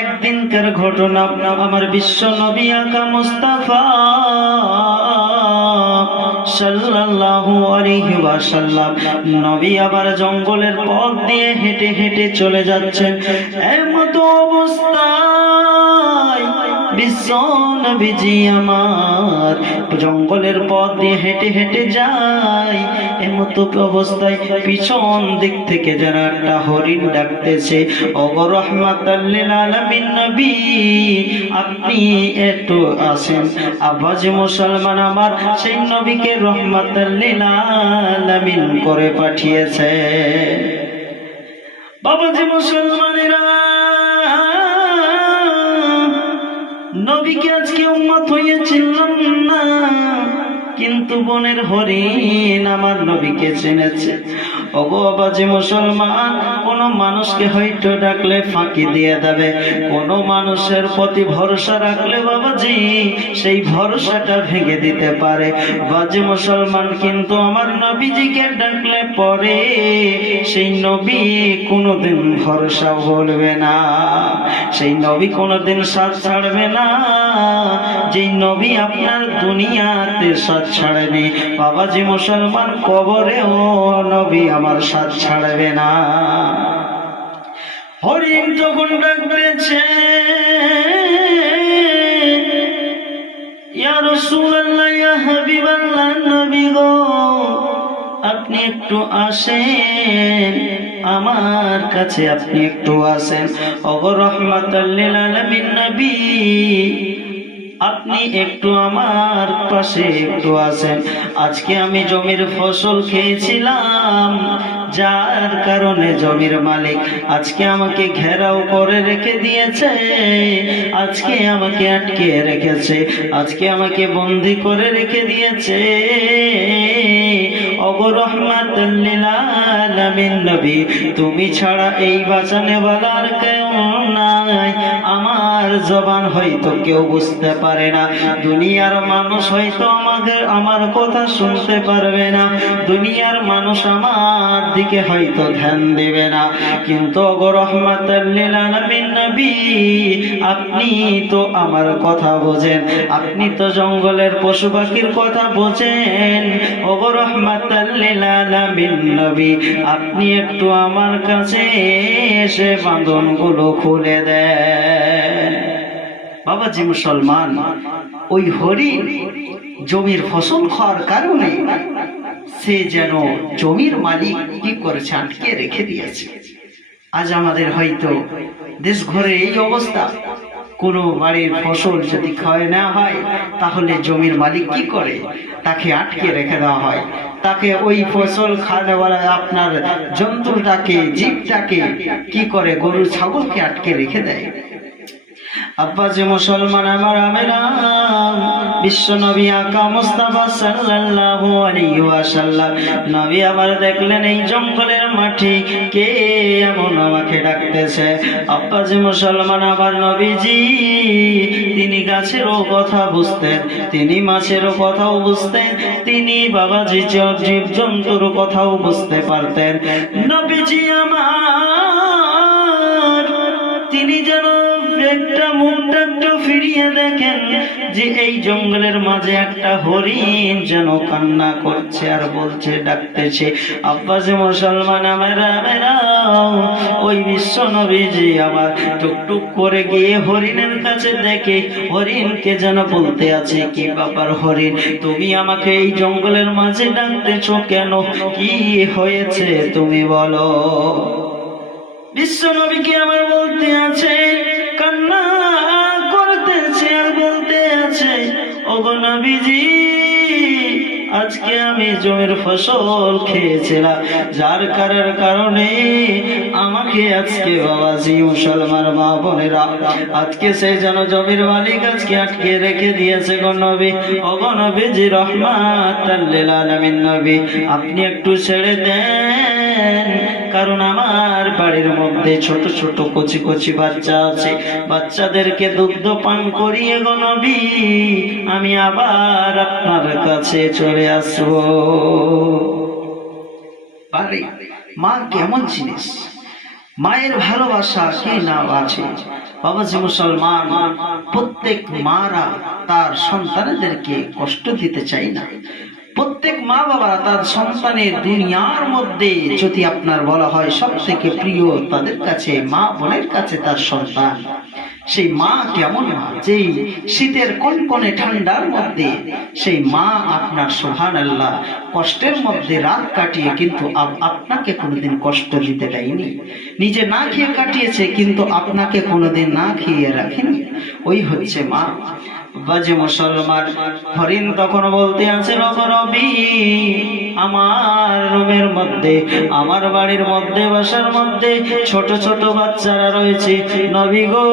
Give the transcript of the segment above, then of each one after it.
একদিনকার ঘটনা, আমার বিশ্ব নবী আকা মুস্তাফা সাল্লাল্লাহু আলাইহি ওয়াসাল্লাম। নবী আবার জঙ্গলের পথ দিয়ে হেঁটে হেঁটে চলে যাচ্ছেন। এমতো অবস্থায় বিশ্ব নবীজি আমার। জঙ্গলের পথ দিয়ে হেঁটে হেঁটে যায় এমতো অবস্থায় পিছন দিক থেকে যেন একটা হরিণ ডাকতেছে নবী, আপনি একটু আসেন। আব্বাজ, মুসলমান আমার সেই নবীকে আলামিন করে পাঠিয়েছে। বাবাজি, মুসলমানেরা নবীকে আজকে উম্মত চিনলাম না? কিন্তু বনের হরিণ আমার নবীকে চিনেছে। বাবাজি মুসলমান, কোন মানুষকে হয়তো ডাকলে ফাঁকি দিয়ে দেবে। কোন মানুষের প্রতি ভরসা রাখলে বাবাজি, সেই ভরসাটা ভেঙে দিতে পারে। বাজি মুসলমান কিন্তু আমার নবীজিকে ডাকলে পরে, সেই নবী কোনোদিন ভরসা বলবে না। সেই নবী কোনোদিন সাথ ছাড়বে না। যেই নবী আপনার দুনিয়াতে সাথ ছাড়েনি। বাবাজি মুসলমান কবরেও নবী আমার সাথ ছাড়বে না। হরিণ তখন ডাকতেছে আপনি একটু আসেন, আমার কাছে আপনি একটু আসেন। ওগো রহমাতাল্লিল আলামিন নবী, আপনি একটু আমার পাশে একটু আসেন। আজকে আমি জমির ফসল খেয়েছিলাম, যার কারণে জমির মালিক আজকে আমাকে ঘেরাও করে রেখে দিয়েছে, আজকে আমাকে আটকে রেখেছে, আজকে আমাকে বন্দি করে রেখে দিয়েছে। নবী, তুমি ছাড়া এই বাঁচানে বলার কেউ নাই। আমার জবান হয়তো কেউ বুঝতে পারে না। দুনিয়ার মানুষ হয়তো আমাকে, আমার কথা শুনতে পারবে না। দুনিয়ার মানুষ আমার দিকে হয়তো ধ্যান দেবে না। কিন্তু আপনি তো আমার কথা বোঝেন। আপনি তো জঙ্গলের পশু পাখির কথা বোঝেন। ওগো রহমাতুল্লিল আলামিন নবী, আপনি একটু আমার কাছে এসে বাঁধনগুলো খুলে দেন। বাবাজি মুসলমান, ওই হরিণ জমির ফসল খাওয়ার কারণে সে যেন জমির মালিক কি করেছে, আটকে রেখে দিয়েছে। আজ আমাদের হয়তো দেশ ঘরে এই অবস্থা। কোনো বাড়ির ফসল যদি খাওয়ায় না হয়, তাহলে জমির মালিক কি করে? তাকে আটকে রেখে দেওয়া হয়। তাকে ওই ফসল খাওয়ানোওয়ালা আপনার জন্তুটাকে, জীবটাকে কি করে, গরু, ছাগলকে আটকে রেখে দেয়? আব্বা যে মুসলমান আমার আমেরা বিশ্ব নবী আকা মুস্তাফা সাল্লাল্লাহু আলাইহি ওয়াসাল্লাম। নবী আবার দেখলেন এই জঙ্গলের মাটি কে এমন আমাকে ডাকতেছে। আব্বা যে মুসলমান আবার নবীজি, তিনি গাছেরও কথা বুঝতেন, তিনি মাছেরও কথাও বুঝতেন, তিনি বাবাজি জীব জন্তুর কথাও বুঝতে পারতেন। নবীজি আমার ফিরিয়ে দেখেন যে এই জঙ্গলের মাঝে একটা হরিণ যেন কান্না করছে আর বলছে, ডাকতেছে আব্বাসে মুসলমান ওই বিশ্ব নবীজি আবার টুকটুক করে গিয়ে হরিণের কাছে দেখে, হরিণকে যেন বলতে আছে, কি ব্যাপার হরিণ, তুমি আমাকে এই জঙ্গলের মাঝে ডাকতেছো কেন? কি হয়েছে তুমি বলো? বিশ্ব নবীকে আমার বলতে আছে, কান্না আছে ওগো নবীজি, আজকে আমি জমির ফসল খেয়েছিলাম। যার কারের কারণে আমাকে আজকে বাবাজি, মুসলমান মা বোনেরা, আজকে সেই যেন জমির মালিক আজকে আটকে রেখে দিয়েছে গো নবী। ওগো নবীজি রহমাত আলামিন নবী, আপনি একটু ছেড়ে দেন। কারণ আমার বাড়ির মধ্যে ছোট ছোট কচি কচি বাচ্চা আছে। বাচ্চাদেরকে দুগ্ধ পান করিয়ে গো নবী, আমি আবার আপনার কাছে চলে আসব। আরে, মা কেমন জিনিস? মায়ের ভালোবাসা কি না আছে বাবাজি মুসলমান, প্রত্যেক মারা তার সন্তানদেরকে কষ্ট দিতে চাই না। প্রত্যেক মা বাবা তার সন্তানের দুনিয়ার মধ্যে যদি আপনার বলা হয় সব থেকে প্রিয় তাদের কাছে, মা বোনের কাছে তার সন্তান। সেই মা কেমন মা? যেই শীতের কোন কনকনে ঠান্ডার মধ্যে, সেই মা আপনার সোহান আল্লাহ কষ্টের মধ্যে রাত কাটিয়ে কিন্তু আপনাকে কোনোদিন কষ্ট দিতে দেয়নি। নিজে না খেয়ে কাটিয়েছে কিন্তু আপনাকে কোনোদিন না খেয়ে রাখেনি। ওই হচ্ছে মা। বাজে মুসলমান। হরিণ তখন বলতে আছে, রব আমার রুমের মধ্যে, আমার বাড়ির মধ্যে, বাসার মধ্যে ছোট ছোট বাচ্চারা রয়েছে। নবী গো,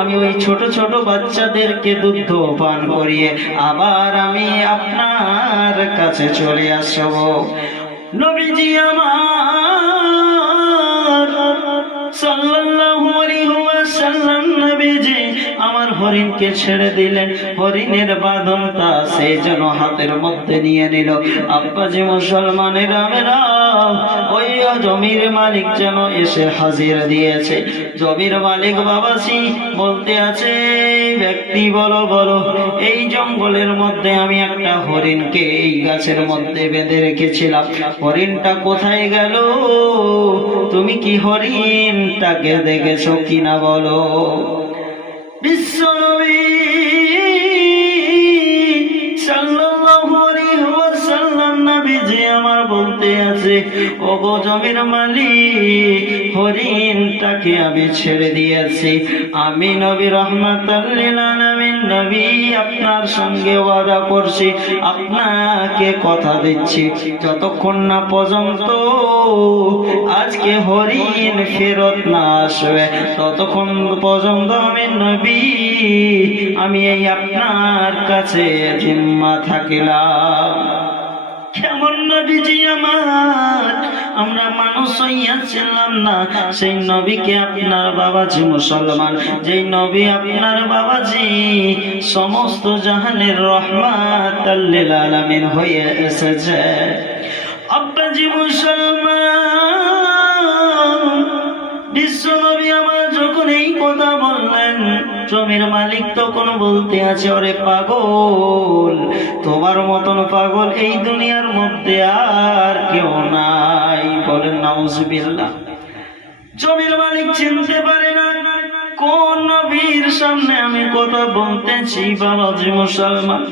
আমি ওই ছোট ছোট বাচ্চাদেরকে দুগ্ধ পান করিয়ে আবার আমি আপনার কাছে চলে আসব। নবীজি আমার হরিণকে ছেড়ে দিলেন হরিণের বাঁধনটা সে যেন হাতের মধ্যে নিয়ে নিল। আব্বাজি মুসলমানের আমেরা, ওই জমির মালিক যেন এসে হাজির দিয়েছে। জমির মালিক বাবাসি বলতে আছে "এই ব্যক্তি বলো বলো, এই জঙ্গলের মধ্যে আমি একটা হরিণকে এই গাছের মধ্যে বেঁধে রেখেছিলাম। হরিণটা কোথায় গেল? তুমি কি হরিণটাকে দেখেছ কিনা বলো? বিশ্বনবী সাল্লাল্লাহু আলাইহি ওয়াসাল্লাম নবীজি আমার বলতে আছে ও গো জমির মালিক, হরিণটাকে আমি ছেড়ে দিয়েছি। আমি নবী রহমাতাল লিল আলামিন, নবী আপনার সঙ্গে ওয়াদা করছি, আপনাকে কথা দিচ্ছি। যতক্ষণ না পর্যন্ত আজকে হরিণ ফেরত না আসবে। ততক্ষণ পর্যন্ত আমি নবী, আমি এই আপনার কাছে জিম্মা থাকিলাম। কেমন নবীজি আমার? আমরা মানুষ হইয়াছিলাম না। সেই নবীকে আপনার বাবাজি মুসলমান, যেই নবী আপনার বাবাজি সমস্ত জাহানের রহমাত আলামিন হয়ে এসেছে। আব্বাজি মুসলমান জমির মালিক তখন বলতে আছে, ওরে পাগল, তোমার মতন পাগল এই দুনিয়ার মধ্যে আর কেউ নাই। বলেন, নাউজুবিল্লাহ। জমির মালিক চিনতে পারে না কোন নবীর সামনে আমি কথা বলতেছি? বাবাজি মুসলমান,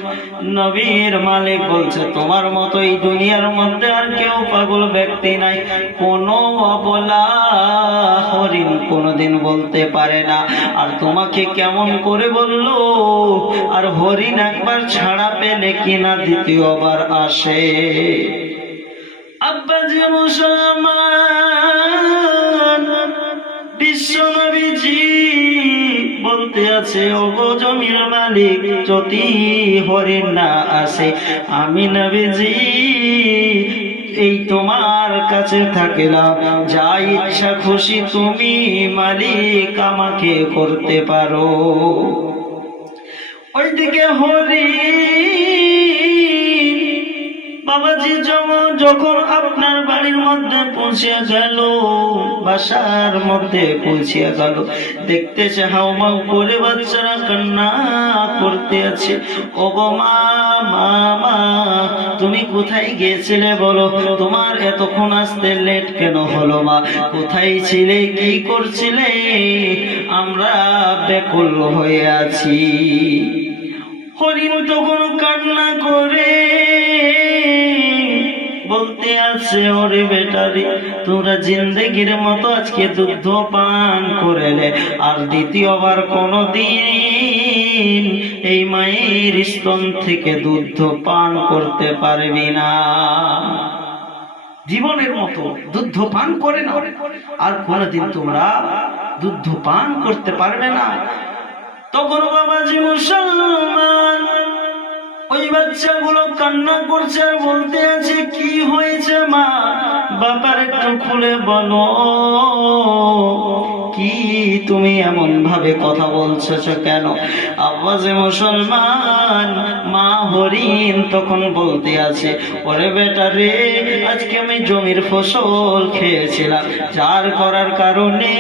নবীর মালিক বলছে, তোমার মতো এই দুনিয়ার মধ্যে আর কেউ পাগল ব্যক্তি নাই। কোন অবলা হরিণ কোনোদিন বলতে পারে না। আর তোমাকে কেমন করে বলল, আর হরিণ একবার ছাড়া পেলে কিনা দ্বিতীয়বার আসে। আব্বাজি মুসলমান বিশ্বনবীজি বলতে আছে ওগো জমির মালিক, যদি হরিণ না আসে, আমি নবীজি, এই তোমার কাছে থাকিলাম। যা ইচ্ছা খুশি তুমি মালিক আমাকে করতে পারো। ওইদিকে হরি বাবাজি যখন আপনার বাড়ির মধ্যে পৌঁছিয়া গেল, বাসার মধ্যে পৌঁছিয়া গেল। দেখতেছে হাউমাউ করে বাচ্চারা কান্না করতে আছে। ও গো মা মা মা, তুমি কোথায় গিয়েছিলে বলো? তোমার এতক্ষণ আসতে লেট কেন হলো মা? কোথায় ছিলে, কি করছিলে? আমরা ব্যাকুল হয়ে আছি। হরিণ তখন কান্না করে বলতে আছে ওরে বেটারি, তোমরা জিন্দগির মতো আজকে দুগ্ধ পান করেলে। আর দ্বিতীয়বার কোনো দিন এই মায়ের স্তন থেকে দুগ্ধ পান করতে পারবি না। জীবনের মতো দুগ্ধ পান করে না আর কোনোদিন তোমরা দুগ্ধ পান করতে পারবে না। তখন বাবাজি মুসলমান ওই বাচ্চাগুলো কান্না করছে বলতে আছে, কি হয়েছে মা? বাবার একটু খুলে বলো। কি তুমি এমন ভাবে কথা বলছো কেন? আব্বাসে মুসলমান মা হরিণ তখন বলতে আছে, ওরে বেটা রে, আজকে আমি জমির ফসল খেয়েছিলাম। যার করার কারণে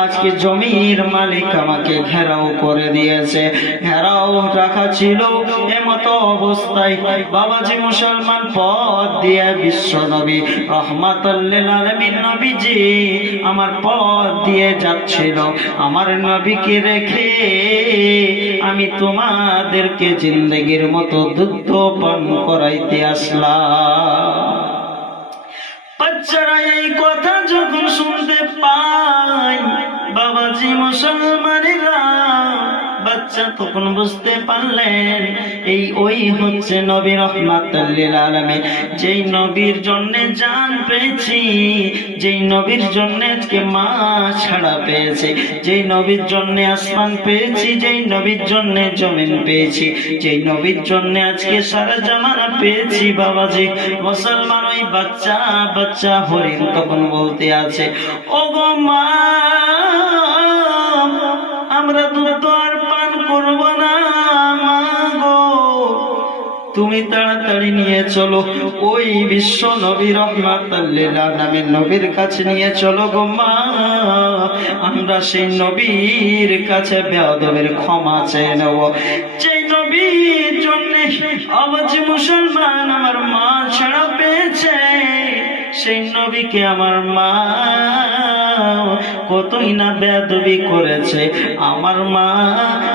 আজকে জমির মালিক আমাকে ঘেরাও করে দিয়েছে। ঘেরাও রাখা ছিল এমতো অবস্থায়। বাবাজি মুসলমান পথ দিয়ে বিশ্ব নবী রহমাতাল্লিল নবীজি আমার পথ দিয়ে যাচ্ছিল। আমার নবীকে রেখে আমি তোমাদেরকে জিন্দগির মতো দুধ পান করাইতে আসলাম। বাচ্চারা এই কথা যখন শুনতে পায় বাবাজি মুসলমানেরা বাচ্চা তখন বুঝতে পারলেন, এই ওই হচ্ছে নবী রহমাতুল্লিল আলামিন। যেই নবীর জন্য জান পেয়েছি, যেই নবীর জন্য আজকে মা ছাড়া পেয়েছি, যেই নবীর জন্য আসমান পেয়েছি, যেই নবীর জন্য জমিন পেয়েছি, যেই নবীর জন্য আজকে সারা জামানা পেয়েছি, বাবাজি। মুসলমান ওই বাচ্চা বাচ্চা হরিণ তখন বলতে আছে ও গো মা, আমরা দুধ আর করব না তুমি তাড়াতাড়ি নিয়ে চলো, ওই বিশ্ব নামের নবীর কাছে নিয়ে চলো গো মা। আমরা সেই নবীর কাছে বেয়াদবের ক্ষমা চেয়ে নেব। যেই নবীর জন্য আবাজ মুসলমান আমার মা ছাড়া সেই নবীকে আমার মা। কতই না বেদবি করেছে আমার মা।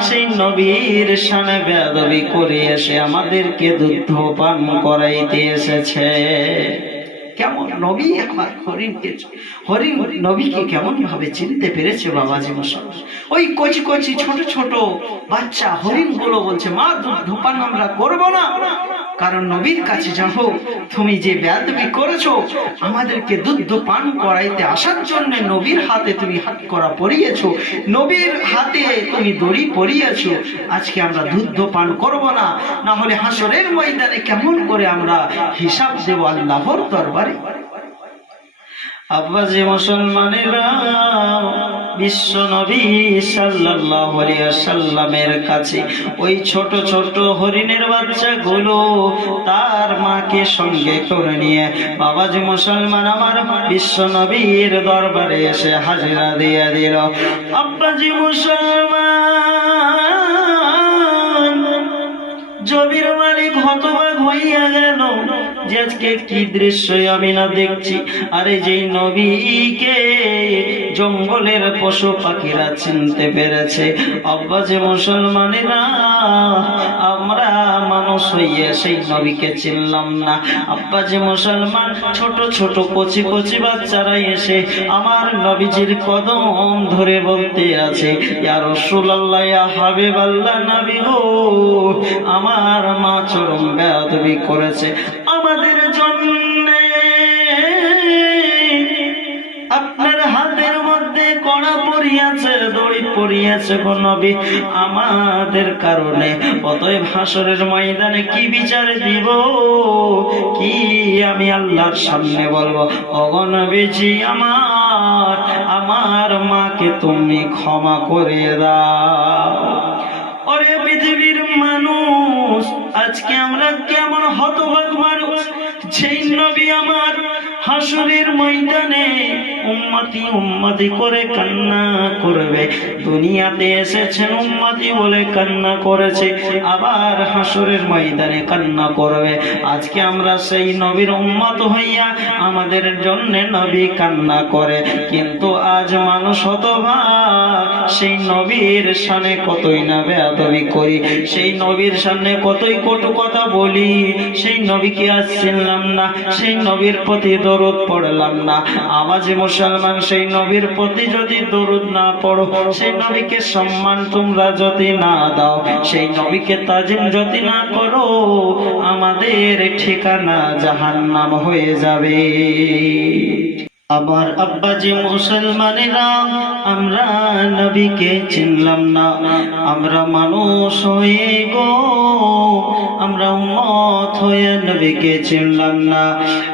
সেই নবীর সামনে বেদবি করে এসে আমাদেরকে দুধ পান করাইতে এসেছে। কেমন নবী আমার হরিণকে হরিণ নবীকে কেমন ভাবে চিনতে পেরেছে বাবাজি মশাই? ওই কচি কচি ছোট ছোট বাচ্চা হরিণগুলো বলছে, মা দুধ পান আমরা করব না। কারণ নবীর কাছে যাব, তুমি যে বেদবি করেছ, আমাদেরকে দুধ পান করাইতে আসার জন্য নবীর হাতে তুমি হাত করা পরিয়েছো। নবীর হাতে তুমি দড়ি পরিয়েছো। আজকে আমরা দুধ পান করব না না হলে হাসরের ময়দানে কেমন করে আমরা হিসাব দেব আল্লাহর দরবারে? আব্বাজি মুসলমানেরা বিশ্ব নবী সাল্লামের কাছে ওই ছোট ছোট হরিণের বাচ্চাগুলো তার মাকে সঙ্গে করে নিয়ে, বাবাজি মুসলমান, আমার বিশ্ব নবীর দরবারে এসে হাজিরা দিয়ে দিল। আব্বাজি মুসলমান হতবাক হইয়া গেল। যে আজকে কি দৃশ্য আমি না দেখছি। আরে যেই নবীকে জঙ্গলের পশু পাখিরা চিনতে পেরেছে। অব্বাজে মুসলমানেরা, আমরা মানুষ হইয়া সেই নবীকে চিনলাম না। আব্বাজে মুসলমান, ছোট ছোট কচি কচি বাচ্চারা এসে আমার নবীজির কদম ধরে বলতে আছে, ইয়া নবী গো, আমার মা চরম বেয়াদবি করেছে। পড়িয়াছে গো নবী, আমাদের কারণে। অতএব হাসরের ময়দানে কি বিচার দিব? কি আমি আল্লাহর সামনে বলব? অগণবীজি আমার আমার মাকে তুমি ক্ষমা করে দাও। ওরে পৃথিবীর মানুষ, আজকে আমরা কেমন হতভাগ মানুষ, যেই নবী আমার হাসুরের ময়দানে উম্মতি উম্মতি করে কান্না করবে। দুনিয়াতে এসেছেন উম্মতি বলে কান্না করেছে, আবার হাসুরের ময়দানে কান্না করবে। আজকে আমরা সেই নবীর উম্মত হইয়া আমাদের জন্য নবী কান্না করে, কিন্তু আজ মানুষ হতভাগ সেই নবীর সামনে কতই না বেয়াদবি করি, সেই নবীর সামনে কতই কটু কথা বলি, সেই নবীকে আজ চিনলাম না, সেই নবীর প্রতি দরুদ পড়লাম না। আওয়াজে মুসলমান, সেই নবীর প্রতি যদি দরুদ না পড়ো, সেই নবীকে সম্মান তোমরা যদি না দাও, সেই নবীকে তাজিম যদি না করো, আমাদের ঠিকানা জাহান্নাম হয়ে যাবে। আমার আব্বাজি মুসলমানেরা, আমরা নবীকে চিনলাম না। আমরা মানুষ হয়ে গো আমরা উম্মত হয়ে নবীকে চিনলাম না।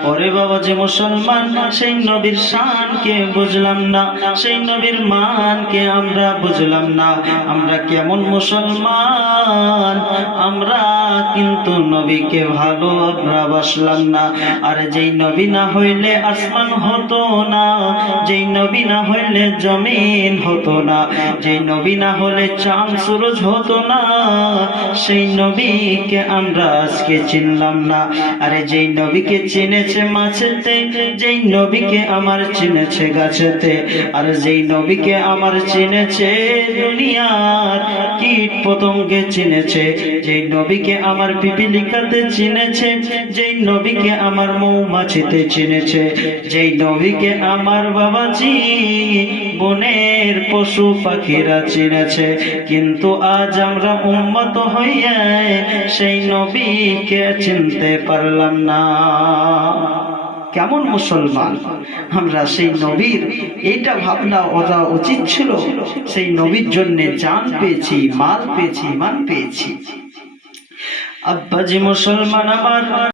ওরে বাবা, যে মুসলমান, সেই নবীর শানকে বুঝলাম না। সেই নবীর মানকে আমরা বুঝলাম না। আমরা কেমন মুসলমান, আমরা কিন্তু নবীকে ভালো আমরা বাসলাম না। আর যেই নবী না হইলে আসমান হতো না, যেই নবী না হইলে জমিন হতো না, যেই নবী না হলে চাঁদ, সুরজ হতো না, সেই নবীকে আমরা আজকে চিনলাম না। আরে যেই নবীকে চিনেছে মাছেতে, যেই নবীকে আমার চিনেছে গাছেতে, আর যেই নবীকে আমার চিনেছে দুনিয়ার কীট পতঙ্গে চিনেছে, যেই নবীকে আমার পিপিলিকাতে চিনেছে, যেই নবীকে আমার মৌমাছিতে চিনেছে, যেই নবীকে আমার বাবাজি, বনের পশু পাখিরা চিনেছে। কিন্তু আজ আমরা উন্মত হইয়া সেই নবীকে চিনতে পারলাম না। কেমন মুসলমান? আমরা সেই নবীর এটা ভাবনা ওরা উচিত ছিল। সেই নবীর জন্য জান পেয়েছি, মাল পেয়েছি মান পেয়েছি। আব্বাজি মুসলমান আমার